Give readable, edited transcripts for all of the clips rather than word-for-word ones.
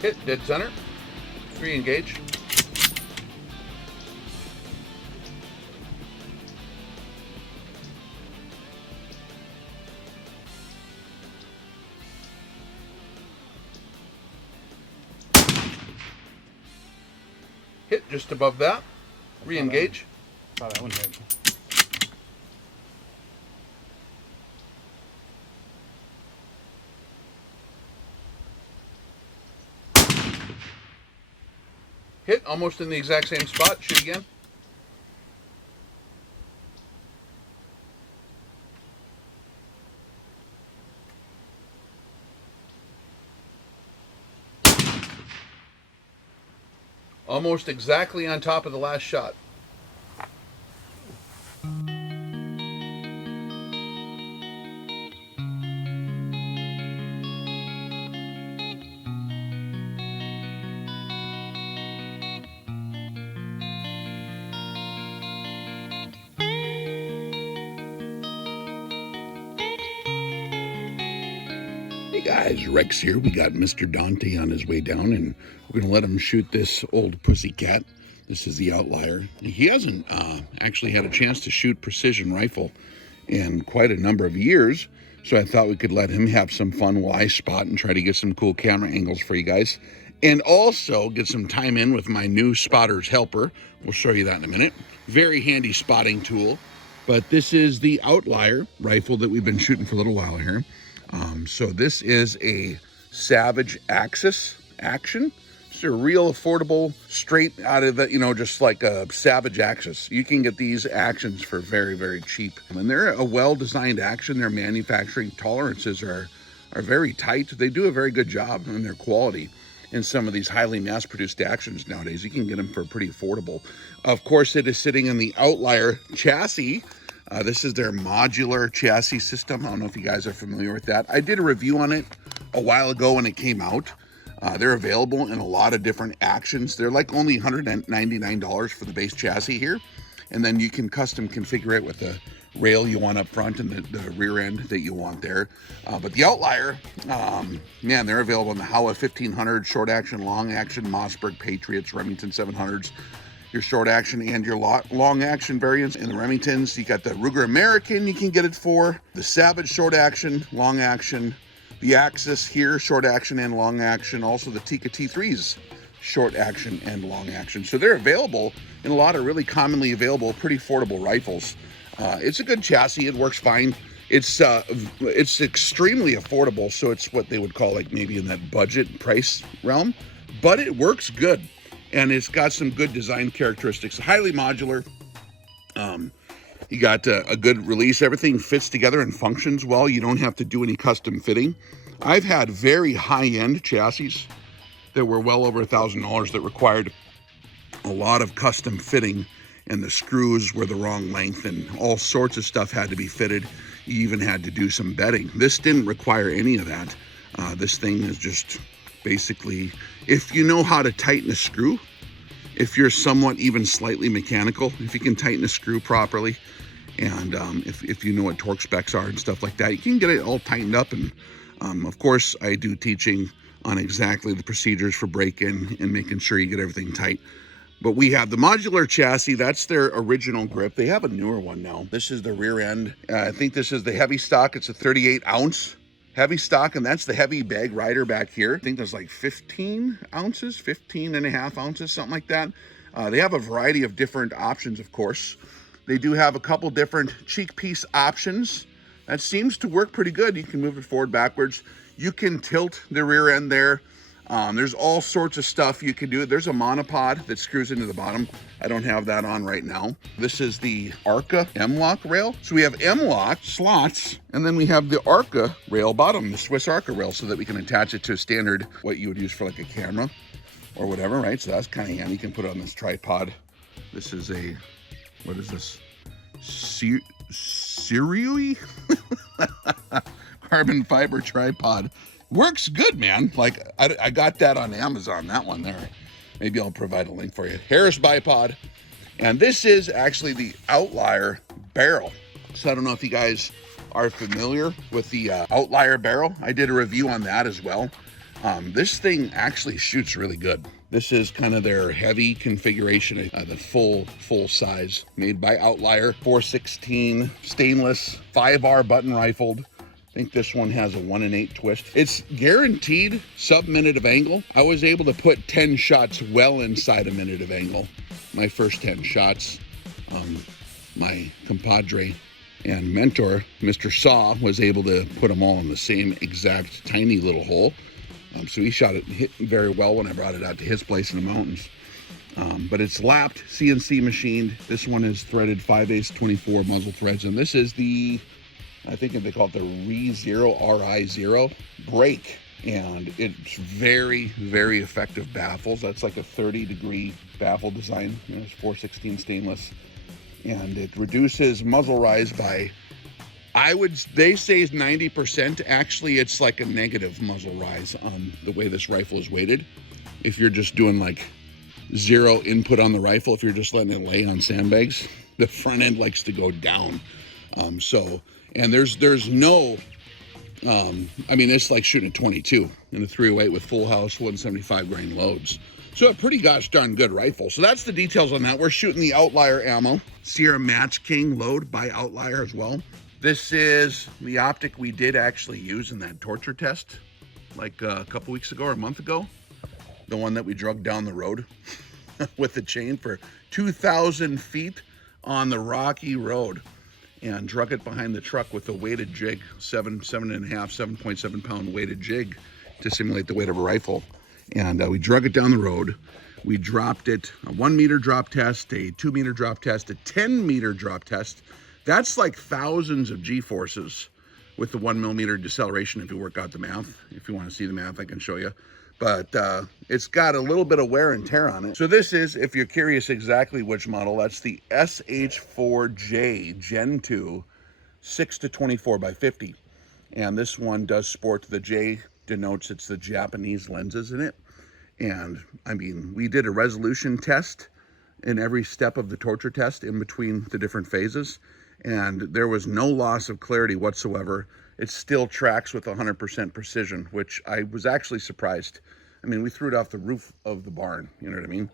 Hit dead center. Re-engage. Hit just above that. Re-engage. Oh, that one hit. Hit almost in the exact same spot. Shoot again. Almost exactly on top of the last shot. Hey guys, Rex here. We got Mr. Dante on his way down, and we're going to let him shoot this old pussycat. This is the Outlier. He hasn't actually had a chance to shoot precision rifle in quite a number of years, so I thought we could let him have some fun while I spot and try to get some cool camera angles for you guys, and also get some time in with my new spotter's helper. We'll show you that in a minute. Very handy spotting tool. But this is the Outlier rifle that we've been shooting for a little while here. So this is a Savage Axis Action. It's a real affordable, straight out of the, just like a Savage Axis. You can get these actions for very, very cheap. And they're a well-designed action. Their manufacturing tolerances are very tight. They do a very good job in their quality. In some of these highly mass-produced actions nowadays, you can get them for pretty affordable. Of course, it is sitting in the Outlier chassis. This is their modular chassis system. I don't know if you guys are familiar with that. I did a review on it a while ago when it came out. They're available in a lot of different actions. They're like only $199 for the base chassis here. And then you can custom configure it with the rail you want up front and the rear end that you want there. But the Outlier, man, they're available in the Howa 1500, short action, long action, Mossberg Patriots, Remington 700s. Your short action and your long action variants in the Remingtons. You got the Ruger American you can get it for, the Savage short action, long action, the Axis here, short action and long action, also the Tikka T3s, short action and long action. So they're available in a lot of really commonly available, pretty affordable rifles. It's a good chassis, it works fine. It's extremely affordable, so it's what they would call like maybe in that budget price realm, but it works good. And it's got some good design characteristics. Highly modular. You got a good release. Everything fits together and functions well. You don't have to do any custom fitting. I've had very high-end chassis that were well over $1,000 that required a lot of custom fitting, and the screws were the wrong length, and all sorts of stuff had to be fitted. You even had to do some bedding. This didn't require any of that. This thing is just basically, if you know how to tighten a screw, if you're somewhat even slightly mechanical, if you can tighten a screw properly, and if you know what torque specs are and stuff like that, you can get it all tightened up. And of course, I do teaching on exactly the procedures for break-in and making sure you get everything tight. But we have the modular chassis. That's their original grip. They have a newer one now. This is the rear end. I think this is the heavy stock. It's a 38 ounce heavy stock, and that's the heavy bag rider back here. I think there's like 15 ounces, 15 and a half ounces, something like that. They have a variety of different options, of course. They do have a couple different cheek piece options. That seems to work pretty good. You can move it forward, backwards. You can tilt the rear end there. There's all sorts of stuff you can do. There's a monopod that screws into the bottom. I don't have that on right now. This is the Arca M-Lock rail. So we have M-Lock slots, and then we have the Arca rail bottom, the Swiss Arca rail, so that we can attach it to a standard, what you would use for like a camera or whatever, right? So that's kind of handy. You can put it on this tripod. This is a, what is this? Sirui? Carbon fiber tripod. Works good, man. Like, I got that on Amazon, that one there. Maybe I'll provide a link for you. Harris bipod. And this is actually the Outlier barrel. So I don't know if you guys are familiar with the Outlier barrel. I did a review on that as well. This thing actually shoots really good. This is kind of their heavy configuration, the full size, made by Outlier, 416 stainless, 5R button rifled. I think this one has a 1 1/8 twist. It's guaranteed sub-minute of angle. I was able to put 10 shots well inside a minute of angle. My first 10 shots. My compadre and mentor, Mr. Saw, was able to put them all in the same exact tiny little hole. So he shot it, hit very well when I brought it out to his place in the mountains. But it's lapped, CNC machined. This one is threaded 5/8 24 muzzle threads, and this is the, I think they call it the RI0 break, and it's very, very effective baffles. That's like a 30-degree baffle design. You know, it's 416 stainless, and it reduces muzzle rise by, they say 90%. Actually, it's like a negative muzzle rise on the way this rifle is weighted. If you're just doing like zero input on the rifle, if you're just letting it lay on sandbags, the front end likes to go down. And there's no, I mean, it's like shooting a 22 in a 308 with full house 175 grain loads. So a pretty gosh darn good rifle. So that's the details on that. We're shooting the Outlier ammo, Sierra Match King load by Outlier as well. This is the optic we did actually use in that torture test, like a couple weeks ago or a month ago. The one that we drug down the road with the chain for 2,000 feet on the rocky road, and drug it behind the truck with a weighted jig, 7.7 pound weighted jig to simulate the weight of a rifle. And we drug it down the road. We dropped it, a 1 meter drop test, a 2 meter drop test, a 10 meter drop test. That's like thousands of G-forces with the 1 millimeter deceleration if you work out the math. If you want to see the math, I can show you. But it's got a little bit of wear and tear on it. So this is, if you're curious exactly which model, that's the SH-4J Gen 2 6-24x50. And this one does sport, the J denotes it's the Japanese lenses in it. And I mean, we did a resolution test in every step of the torture test in between the different phases, and there was no loss of clarity whatsoever. It still tracks with 100% precision, which I was actually surprised. I mean, we threw it off the roof of the barn, you know what I mean?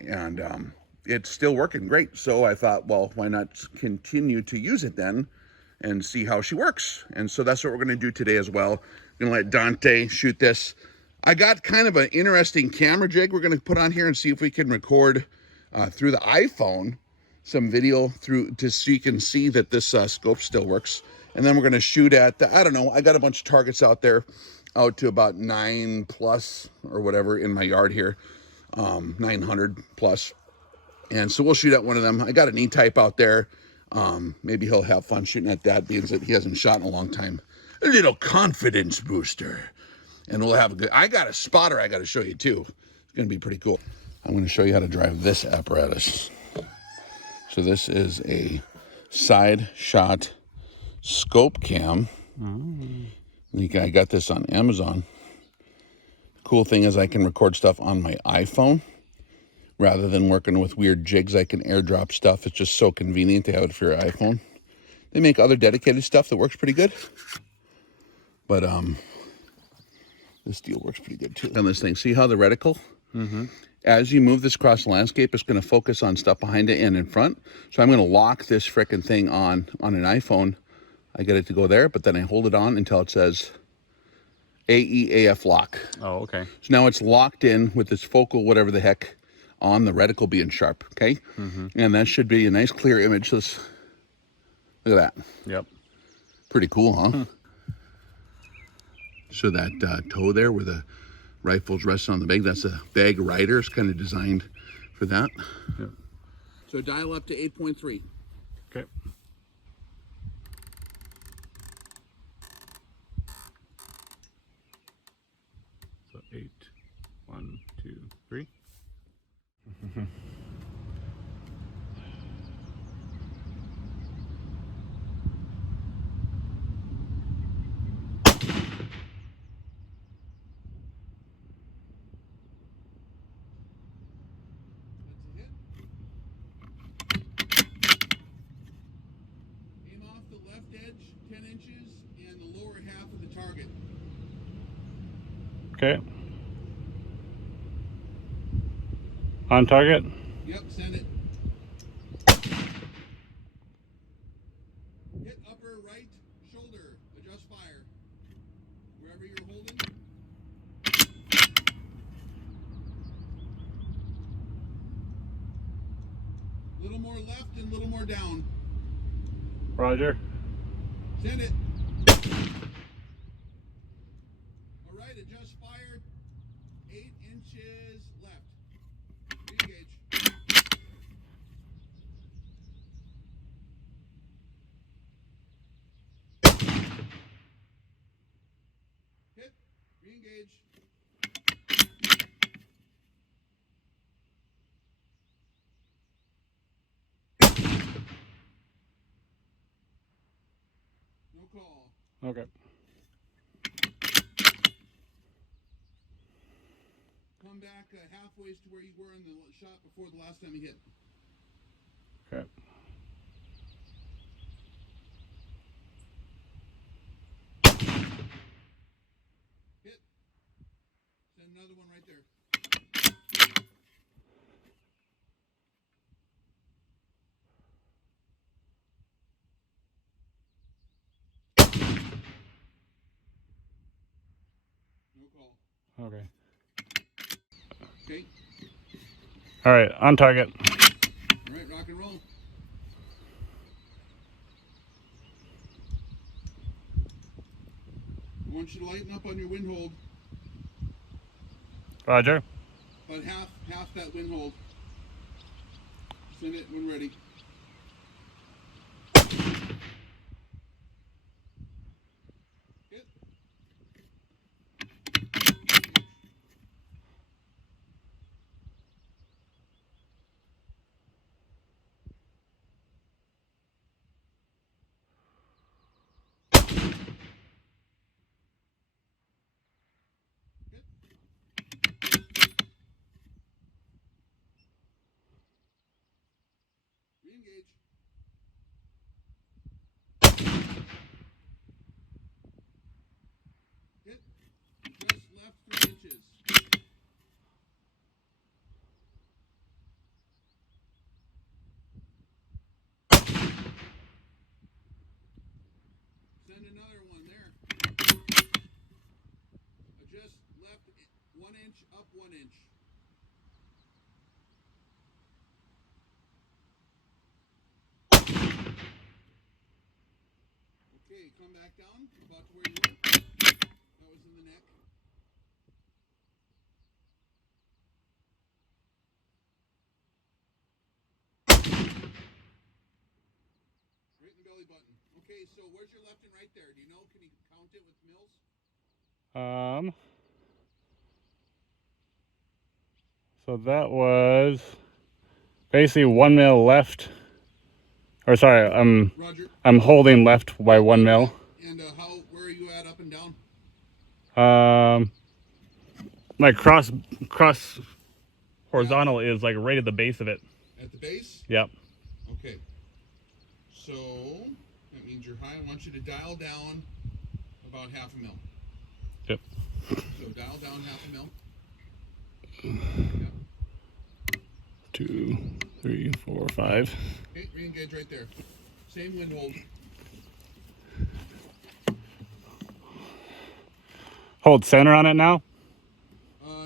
And it's still working great. So I thought, well, why not continue to use it then and see how she works? And so that's what we're gonna do today as well. I'm gonna let Dante shoot this. I got kind of an interesting camera jig we're gonna put on here and see if we can record through the iPhone some video through, so you can see that this scope still works. And then we're gonna shoot at, I don't know, I got a bunch of targets out there, out to about 9 plus or whatever in my yard here, 900 plus. And so we'll shoot at one of them. I got an E-type out there. Maybe he'll have fun shooting at that, being that he hasn't shot in a long time. A little confidence booster. And we'll have a good, I got a spotter I got to show you too. It's going to be pretty cool. I'm going to show you how to drive this apparatus. So this is a side shot scope cam. I got this on Amazon. The cool thing is I can record stuff on my iPhone rather than working with weird jigs. I can airdrop stuff. It's just so convenient to have it for your iPhone. They make other dedicated stuff that works pretty good, but this deal works pretty good too. On this thing, see how the reticle? As you move this across the landscape, it's going to focus on stuff behind it and in front. So I'm going to lock this frickin' thing on an iPhone. I get it to go there, but then I hold it on until it says AEAF lock. Oh, okay. So now it's locked in with this focal, whatever the heck, on the reticle being sharp, okay? And that should be a nice clear image. Look at that. Yep. Pretty cool, huh? So that toe there where the rifle's resting on the bag, that's a bag rider. It's kind of designed for that. Yep. So dial up to 8.3. Okay. So 8, 1, 2, 3. Aim off the left edge 10 inches and the lower half of the target. Okay. On target. Yep, send it. Hit upper right shoulder. Adjust fire. Wherever you're holding. A little more left and a little more down. Roger. Send it. All right, adjust fire. 8 inches left. Re-engage. Hit. Re-engage. No call. Okay. Come back halfway to where you were in the shot before the last time you hit. Okay. Hit. Send another one right there. No call. Okay. Okay. All right. On target. All right, rock and roll. I want you to lighten up on your wind hold. Roger. About half that wind hold. Send it when ready. Hit. Hit. Re-engage. Hit. Just left 3 inches. Send another one there. Adjust left 1 inch, up 1 inch. Okay, come back down, about to where you were. That was in the neck. Right in the belly button. Okay, so where's your left and right there? Do you know? Can you count it with mils? So that was basically 1 mil left. Or sorry, Roger. I'm holding left by 1 mil. And where are you at up and down? My cross horizontal is like right at the base of it. At the base? Yep. Okay. So that means you're high. I want you to dial down about half a mil. Yep. So dial down half a mil. Yep. 2, 3, 4, 5. Okay, re-engage right there. Same wind hold. Hold center on it now.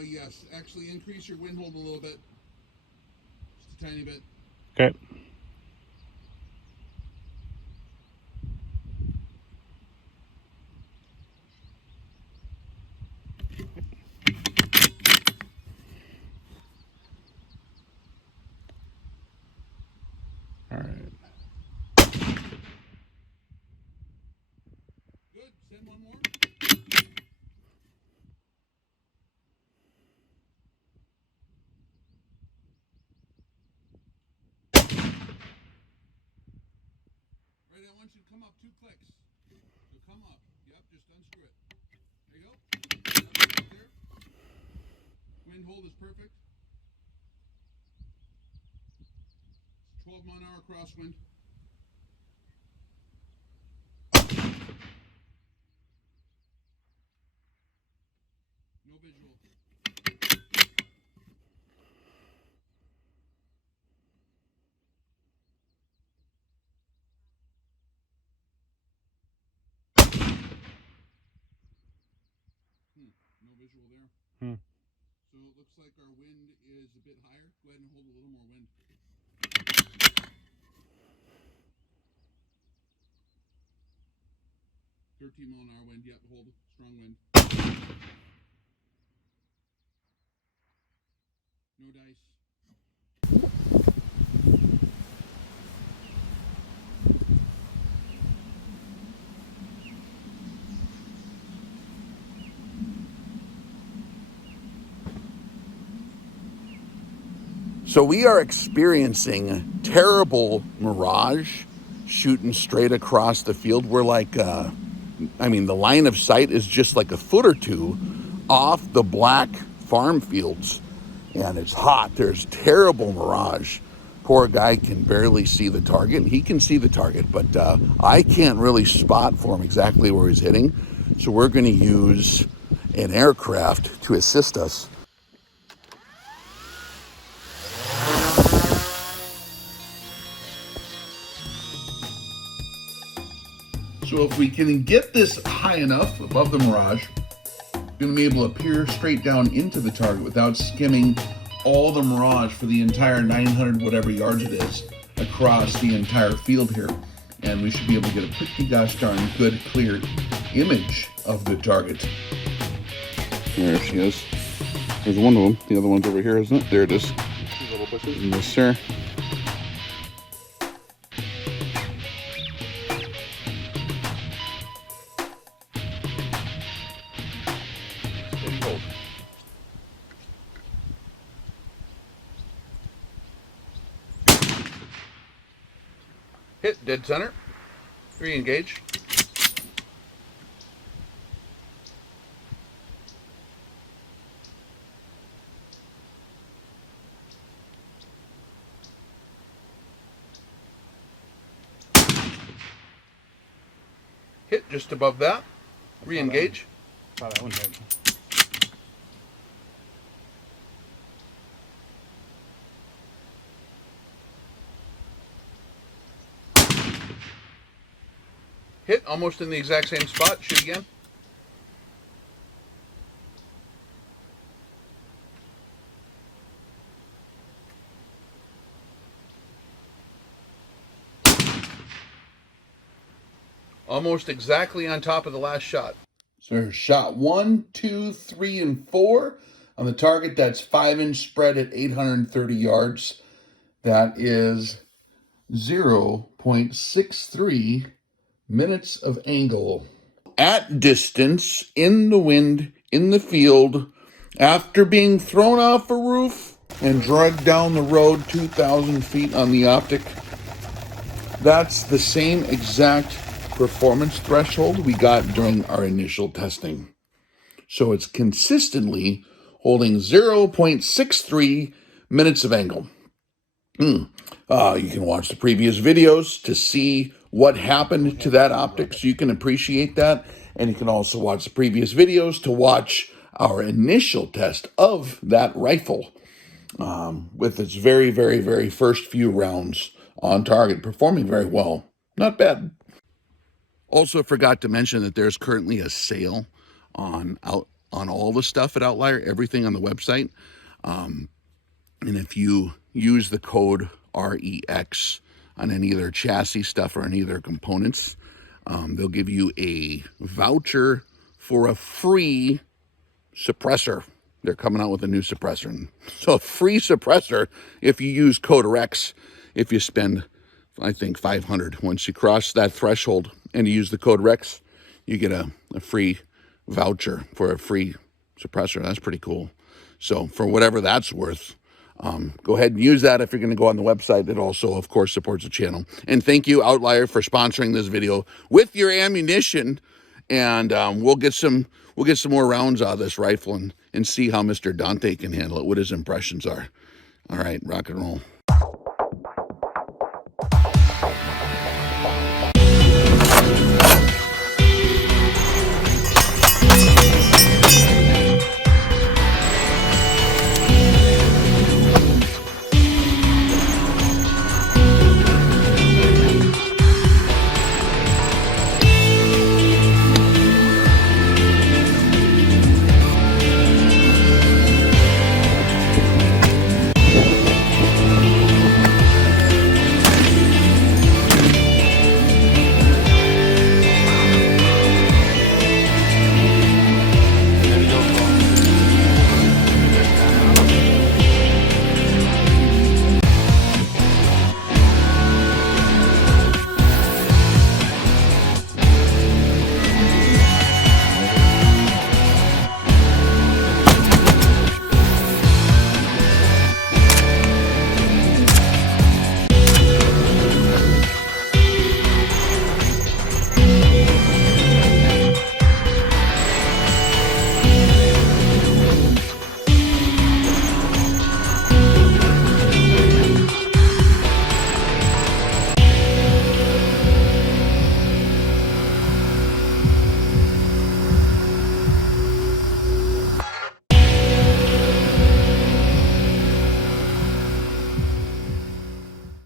Yes. Actually, increase your wind hold a little bit. Just a tiny bit. Okay. All right. Good. Send one more. Right, I want you to come up 2 clicks. So come up. Yep, just unscrew it. There you go. Right there. Wind hold is perfect. It's 12-mile-an-hour crosswind. No visual. No visual there. Hmm. So it looks like our wind is a bit higher. Go ahead and hold a little more wind. 13 mile an hour wind. Yep, hold. Strong wind. No dice. So we are experiencing terrible mirage shooting straight across the field. We're like, the line of sight is just like a foot or two off the black farm fields. And it's hot. There's terrible mirage. Poor guy can barely see the target. He can see the target, but I can't really spot for him exactly where he's hitting. So we're going to use an aircraft to assist us. So if we can get this high enough above the mirage, we're going to be able to peer straight down into the target without skimming all the mirage for the entire 900 whatever yards it is across the entire field here. And we should be able to get a pretty gosh darn good clear image of the target. There she is. There's one of them. The other one's over here, isn't it? There it is. Yes, sir. Hit dead center. Re-engage. Hit just above that. Re-engage. Saw that one hit. Hit almost in the exact same spot. Shoot again. Almost exactly on top of the last shot. So there's shot 1, 2, 3, and 4 on the target. That's 5-inch spread at 830 yards. That is 0.63 minutes of angle. At distance, in the wind, in the field, after being thrown off a roof and dragged down the road 2,000 feet on the optic, that's the same exact performance threshold we got during our initial testing. So it's consistently holding 0.63 minutes of angle. You can watch the previous videos to see what happened to that optic so you can appreciate that. And you can also watch the previous videos to watch our initial test of that rifle with its very, very, very first few rounds on target, performing very well. Not bad. Also forgot to mention that there's currently a sale on all the stuff at Outlier, everything on the website. And if you use the code REX on any of their chassis stuff or any of their components, they'll give you a voucher for a free suppressor. They're coming out with a new suppressor. So a free suppressor if you use code REX, if you spend, I think, $500. Once you cross that threshold and you use the code REX, you get a free voucher for a free suppressor. That's pretty cool. So for whatever that's worth, go ahead and use that if you're going to go on the website. It also, of course, supports the channel. And thank you, Outlier, for sponsoring this video with your ammunition. And we'll get some more rounds out of this rifle and see how Mr. Dante can handle it, what his impressions are. All right, rock and roll.